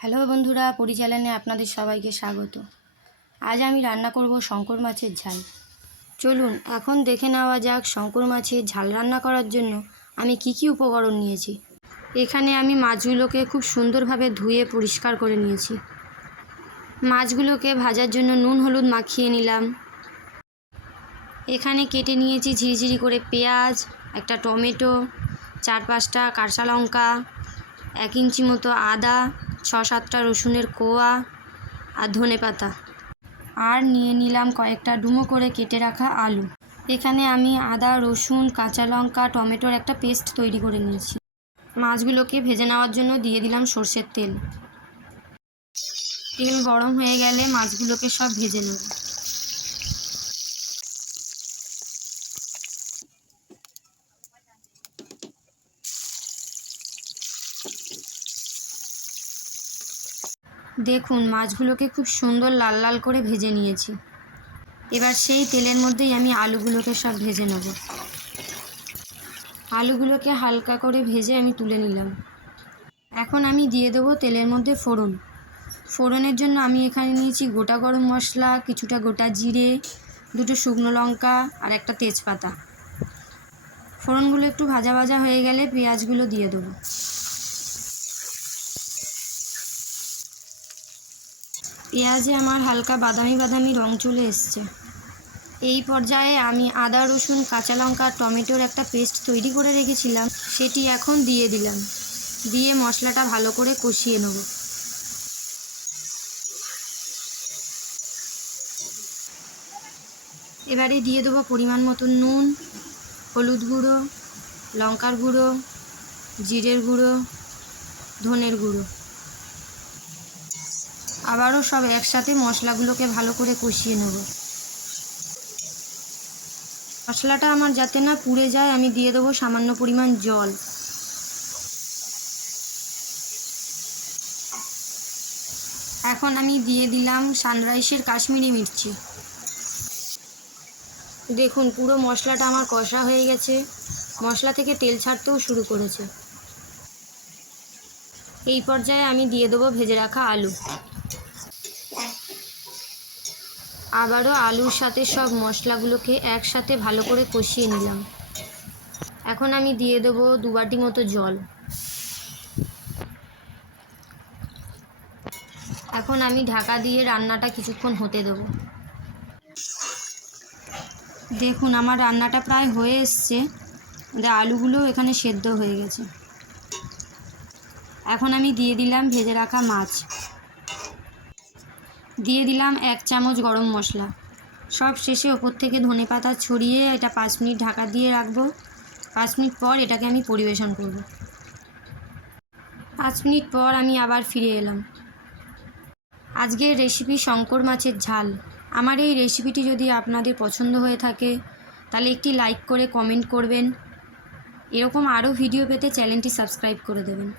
Hello বন্ধুরা, পরিচালনে আপনাদের সবাইকে স্বাগত। আজ আমি রান্না করব শঙ্কর মাছের ঝাল। চলুন, এখন দেখে নেওয়া যাক শঙ্কর মাছের ঝাল রান্না করার জন্য আমি কি কি উপকরণ নিয়েছি। এখানে আমি মাছগুলোকে খুব সুন্দরভাবে ধুয়ে পরিষ্কার করে নিয়েছি। মাছগুলোকে ভাজার জন্য নুন হলুদ মাখিয়ে নিলাম। এখানে কেটে নিয়েছি ঝিরিঝিরি করে পেঁয়াজ, একটা টমেটো, চার পাঁচটা কাঁচা লঙ্কা, এক ইঞ্চি মতো আদা ছ সাতটা রসুনের কোয়া আর ধনে পাতা। আর নিয়ে নিলাম কয়েকটা ডুমো করে কেটে রাখা আলু। এখানে আমি আদা, রসুন, কাঁচা লঙ্কা, টমেটোর একটা পেস্ট তৈরি করে নিয়েছি। মাছগুলোকে ভেজে নেওয়ার জন্য দিয়ে দিলাম সর্ষের তেল। তেল গরম হয়ে গেলে মাছগুলোকে সব ভেজে নেব। দেখুন, মাছগুলোকে খুব সুন্দর লাল লাল করে ভেজে নিয়েছি। এবার সেই তেলের মধ্যেই আমি আলুগুলোকে সব ভেজে নেব। আলুগুলোকে হালকা করে ভেজে আমি তুলে নিলাম। এখন আমি দিয়ে দেবো তেলের মধ্যে ফোড়ন। ফোড়নের জন্য আমি এখানে নিয়েছি গোটা গরম মশলা, কিছুটা গোটা জিরে, দুটো শুকনো লঙ্কা আর একটা তেজপাতা। ফোড়নগুলো একটু ভাজা ভাজা হয়ে গেলে পেঁয়াজগুলো দিয়ে দেবো। পেঁয়াজে আমার হালকা বাদামি বাদামি রং চলে এসছে। এই পর্যায়ে আমি আদা, রসুন, কাঁচা লঙ্কা, টমেটোর একটা পেস্ট তৈরি করে রেখেছিলাম, সেটি এখন দিয়ে দিলাম। দিয়ে মশলাটা ভালো করে কষিয়ে নেব। এবারে দিয়ে দেবো পরিমাণ মতো নুন, হলুদ গুঁড়ো, লঙ্কার গুঁড়ো, জিরের গুঁড়ো, ধনের গুঁড়ো। আবারও সব একসাথে মশলাগুলোকে ভালো করে কষিয়ে নেব। মশলাটা আমার যাতে না পুড়ে যায়, আমি দিয়ে দেবো সামান্য পরিমাণ জল। এখন আমি দিয়ে দিলাম সানরাইসের কাশ্মীরি মির্চি। দেখুন, পুরো মশলাটা আমার কষা হয়ে গেছে। মশলা থেকে তেল ছাড়তেও শুরু করেছে। এই পর্যায়ে আমি দিয়ে দেবো ভেজে রাখা আলু। আবারও আলুর সাথে সব মশলাগুলোকে একসাথে ভালো করে কষিয়ে নিলাম। এখন আমি দিয়ে দেবো দু বাটি মতো জল। এখন আমি ঢাকা দিয়ে রান্নাটা কিছুক্ষণ হতে দেবো। দেখুন, আমার রান্নাটা প্রায় হয়ে এসছে। আলুগুলো এখানে সেদ্ধ হয়ে গেছে। এখন আমি দিয়ে দিলাম ভেজে রাখা মাছ। দিয়ে দিলাম এক চামচ গরম মশলা। সব শেষে ওপর থেকে ধনে পাতা ছড়িয়ে এটা পাঁচ মিনিট ঢাকা দিয়ে রাখব। পাঁচ মিনিট পর এটাকে আমি পরিবেশন করব। পাঁচ মিনিট পর আমি আবার ফিরে এলাম। আজকের রেসিপি শঙ্কর মাছের ঝাল। আমার এই রেসিপিটি যদি আপনাদের পছন্দ হয়ে থাকে, তাহলে একটি লাইক করে কমেন্ট করবেন। এরকম আরও ভিডিও পেতে চ্যানেলটি সাবস্ক্রাইব করে দেবেন।